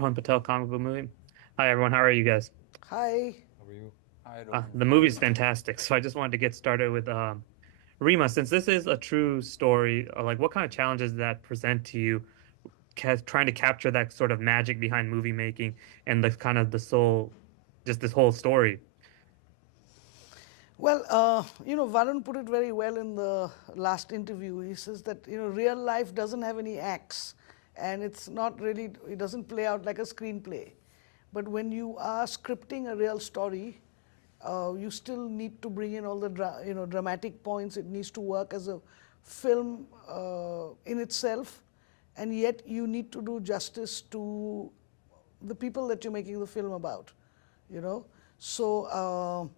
Rohan Patel comic book movie. Hi everyone, how are you guys? Hi. How are you? Hi Rohan. The movie's fantastic, so I just wanted to get started with Reema. Since this is a true story, like what kind of challenges does that present to you, trying to capture that sort of magic behind movie making and the kind of the soul, just this whole story? Well, Varun put it very well in the last interview. He says that, real life doesn't have any acts and it's not really, it doesn't play out like a screenplay. But when you are scripting a real story, you still need to bring in all the, dramatic points. It needs to work as a film in itself. And yet you need to do justice to the people that you're making the film about, you know. So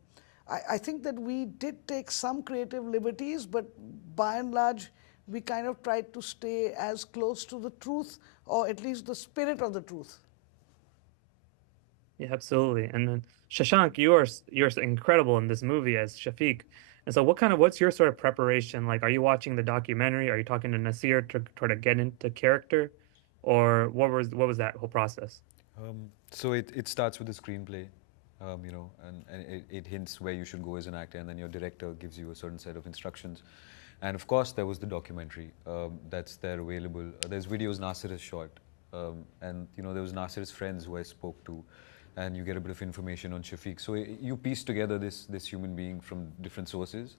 I think that we did take some creative liberties, but by and large, we kind of tried to stay as close to the truth, or at least the spirit of the truth. Yeah, absolutely. And then Shashank, you're incredible in this movie as Shafiq. And so, what's your sort of preparation like? Are you watching the documentary? Are you talking to Nasir to try to get into character, or what was that whole process? So it starts with the screenplay, and it hints where you should go as an actor, and then your director gives you a certain set of instructions. And of course, there was the documentary that's there available. There's videos Nasir has shot, and there was Nasir's friends who I spoke to, and you get a bit of information on Shafiq. So you piece together this human being from different sources,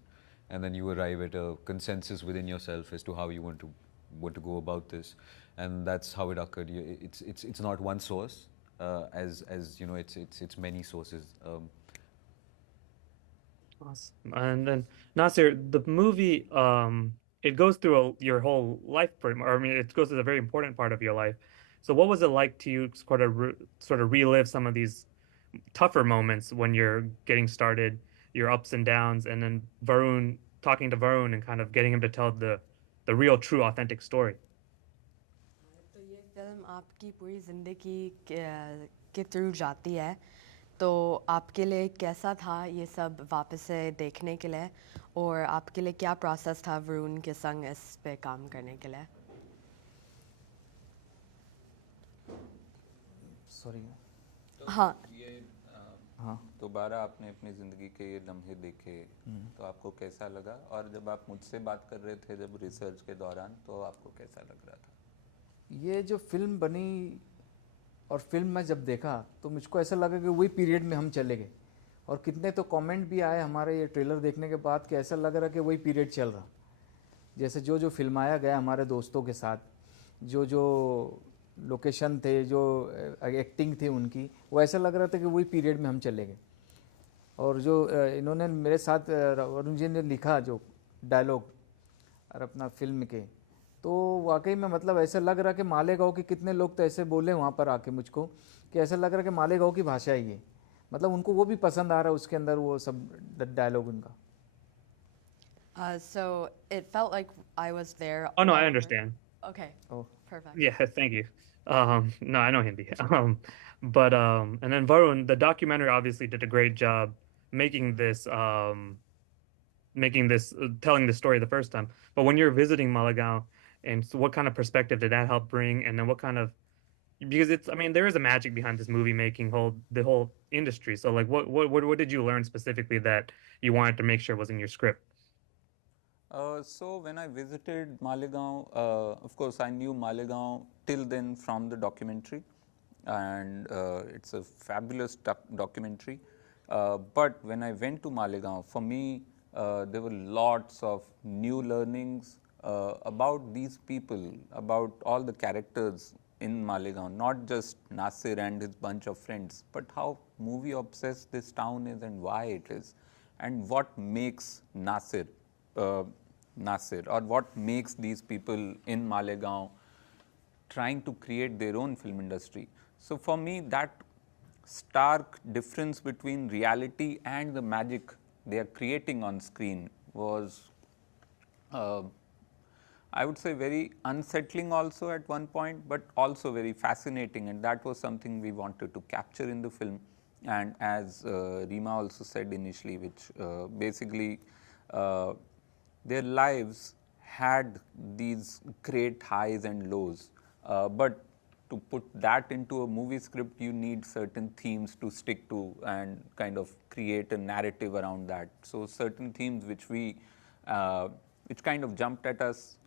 and then you arrive at a consensus within yourself as to how you want to go about this, and that's how it occurred. It's not one source, as you know, it's many sources. Awesome. And then Nasir, the movie, it goes through your whole life, pretty much. Or, I mean, it goes through a very important part of your life. So, what was it like to you, sort of relive some of these tougher moments when you're getting started, your ups and downs, and then talking to Varun and kind of getting him to tell the real, true, authentic story? तो ये film आपकी पूरी ज़िंदगी के through जाती है, तो आपके लिए कैसा था ये सब वापस से देखने के लिए, और आपके लिए क्या प्रोसेस था वरुण के संग इस पे काम करने के लिए? सॉरी। हाँ, ये दोबारा आपने अपनी ज़िंदगी के ये लम्हे देखे, तो आपको कैसा लगा? और जब आप मुझसे बात कर रहे थे जब रिसर्च के दौरान, तो आपको कैसा लग रहा था? ये जो फिल्म बनी और फिल्म में जब देखा तो मुझको ऐसा लगा कि वही पीरियड में हम चले गए, और कितने तो कमेंट भी आए हमारे ये ट्रेलर देखने के बाद कि ऐसा लग रहा कि वही पीरियड चल रहा, जैसे जो जो फिल्माया गया हमारे दोस्तों के साथ, जो जो लोकेशन थे, जो एक्टिंग थी उनकी, वो ऐसा लग रहा था कि वही पीरियड में हम चले गए। और जो इन्होंने मेरे साथ वरुण जी ने लिखा जो डायलॉग और अपना फिल्म के, तो वाकई में मतलब ऐसा लग रहा कि मालेगांव के कितने लोग तो ऐसे बोले वहाँ पर आके मुझको कि ऐसा लग रहा कि मालेगांव की भाषा है ये, मतलब उनको वो भी पसंद आ रहा है उसके अंदर वो सब डायलॉग उनका। So it felt like I was there. Oh no, all I over. understand. Okay. Oh. Perfect. Yeah, thank you. No, I know Hindi. But and then Varun, the documentary obviously did a great job making telling the story the first time. But when you're visiting Malagao, and so what kind of perspective did that help bring? And then what kind of, because I mean, there is a magic behind this movie making the whole industry. So like, what did you learn specifically that you wanted to make sure was in your script? So when I visited Malegaon, of course I knew Malegaon till then from the documentary, and it's a fabulous documentary. But when I went to Malegaon, for me there were lots of new learnings about these people, about all the characters in Malegaon, not just Nasir and his bunch of friends, but how movie obsessed this town is and why it is, and what makes Nasir, or what makes these people in Malegaon trying to create their own film industry. So for me, that stark difference between reality and the magic they are creating on screen was, I would say, very unsettling also at one point, but also very fascinating, and that was something we wanted to capture in the film. And as Reema also said initially, which basically their lives had these great highs and lows, but to put that into a movie script, you need certain themes to stick to and kind of create a narrative around that. So certain themes which kind of jumped at us,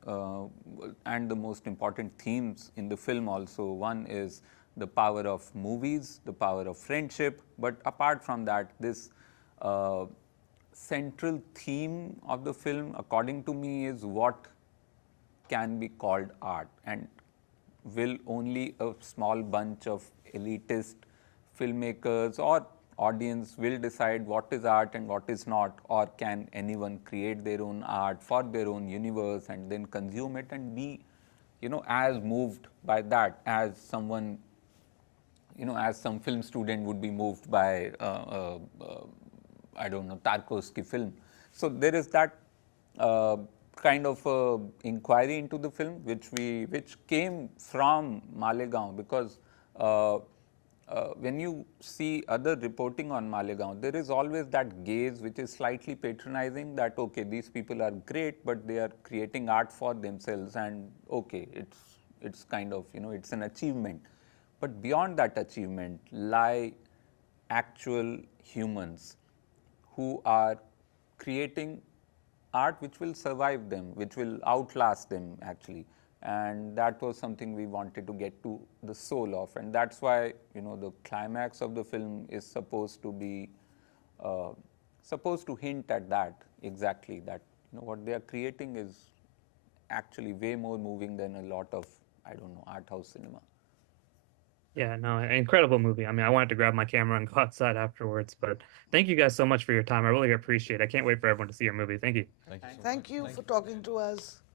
and the most important themes in the film also. One is the power of movies, the power of friendship, but apart from that, this central theme of the film, according to me, is what can be called art, and will only a small bunch of elitist filmmakers or audience will decide what is art and what is not, or can anyone create their own art for their own universe and then consume it and be, as moved by that as someone, as some film student would be moved by, I don't know, Tarkovsky film. So there is that kind of inquiry into the film, which came from Malegaon, because when you see other reporting on Malegaon, there is always that gaze which is slightly patronizing, that okay, these people are great, but they are creating art for themselves, and okay, it's kind of, it's an achievement. But beyond that achievement lie actual humans who are creating art which will survive them, which will outlast them actually. And that was something we wanted to get to the soul of, and that's why, the climax of the film is supposed to be, supposed to hint at that, exactly, that, what they are creating is actually way more moving than a lot of, I don't know, art house cinema. Yeah, no, incredible movie. I mean, I wanted to grab my camera and go outside afterwards, but thank you guys so much for your time. I really appreciate it. I can't wait for everyone to see your movie. Thank you. Thank you so Thank much. you Thank for you. talking to us.